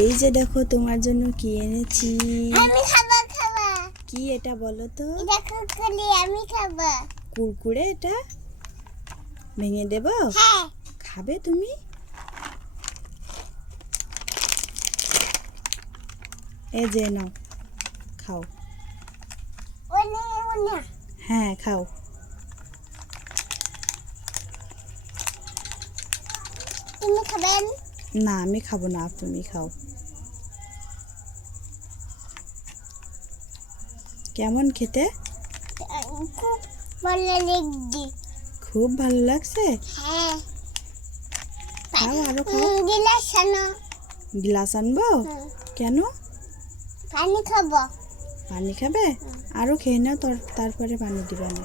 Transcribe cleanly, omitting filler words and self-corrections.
এই যে দেখো তোমার জন্য কি এনেছি। আমি খাবো খাবো। কি এটা বলো তো? এটা কুরকুরে আমি খাবো। কুরকুরে এটা ভেঙে দেব? হ্যাঁ। খাবে তুমি? এই যে নাও, খাও। One one. হ্যাঁ খাও। তুমি খাবেন? না আমি খাবো না, তুমি খাও। কেমন খেতে? খুব ভালো লাগছে। খুব ভালো লাগছে? হ্যাঁ। খাও, আরো খাও। গিলাস আনো। গ্লাস আনবো? কেন? পানি খাবো। পানি খাবে? আরো খেয়ে নাও, তারপরে পানি দিবা না।